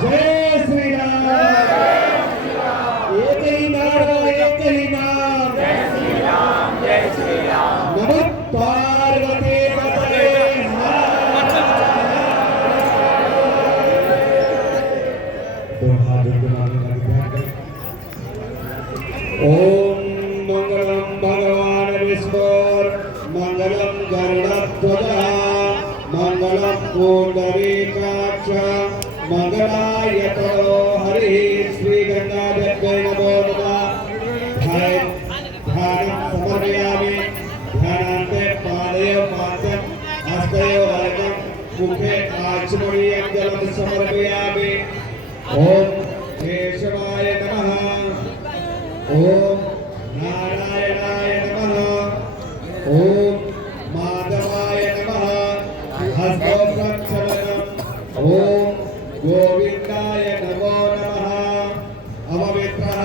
जय श्री राम। एक ही नारा एक ही नाम, जय श्री राम जय श्री राम। नमः पार्वती पतये ओम मंगलम भगवान विष्णु मंगलम गरुड़ध्वज मंगलम पुंडरीकाक्ष मंगलायतनो हरि। श्री गंगादेव्यै नमो नमः। ध्यानं समर्पयामि। ध्यानान्ते पादयोः पाद्यं हस्तयोः अर्घ्यं मुखे आचमनीयं जलं समर्पयामि। ओम केशवाय नमः। ओम नारायणाय नमः। ओम माधवाय नमः। हस्तोत्तमम्। ओम गोविंदाय नमो नमः। अपवित्रः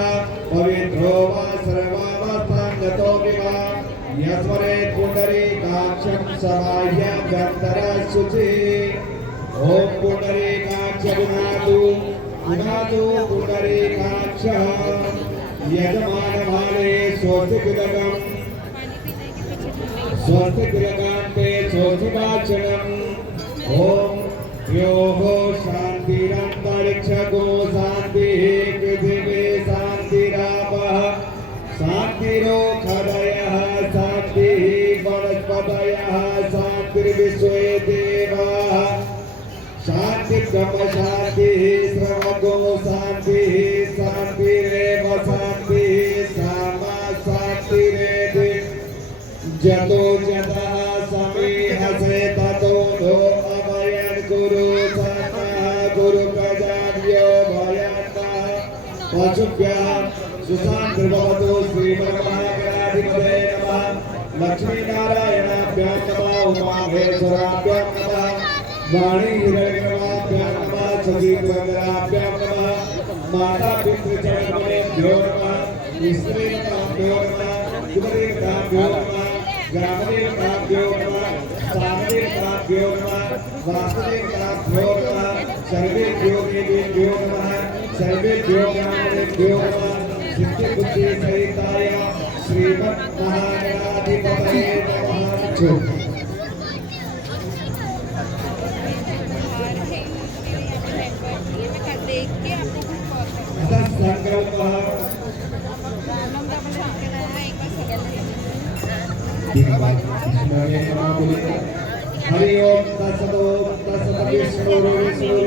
पवित्रो वा सर्वावस्थाङ्गतोऽपि वा यस्मरेत् पुण्डरीकाक्षं समाह्याभ्यन्तरः शुचिः। ओम पुण्डरीकाक्ष गुणातु गुणातु पुण्डरीकाक्षः यजमानभावे स्वस्तिकृतकं स्वस्तिकृतकान्ते स्वस्तिवाचनम्। ओम योः शान्तिरन्तरिक्षको शान्तिः पृथिवी शान्तिरापः शान्तिरोषधयः शान्तिः वनस्पतयः शान्तिर्विश्वे देवाः शांति ब्रह्म शांति श्रवको शांति शांतिरेव शांति सामा शांतिरेधि जतो जतः समीहसे ततो नो अभयं कुरु सतः गुरु प्रजाभ्यो भयन्तः पशुभ्यः सुशान्तिर्भवतु। श्रीमन्महागणाधिपतये नमः। लक्ष्मीनारायणाभ्यां नमः। उमामहेश्वराभ्यां नमः। वाणी हिरण्यगणाभ्यां नमः। सतीन्द्रगणाभ्यां नमः। माता पितृचरणभ्यो नमः। स्त्रीभ्यो नमः। कुबेरभ्यो नमः। ग्रामदेवताभ्यो नमः। सामदेवताभ्यो नमः। वासुदेवताभ्यो नमः। सर्वेभ्यो देवेभ्यो नमः। सर्वेभ्यो ब्राह्मणेभ्यो नमः। सिद्धिबुद्धि सहिताय श्रीमन्महागणाधिपतये नमः। हरि ओम तत्सतो तत्सत विष्णु विष्णु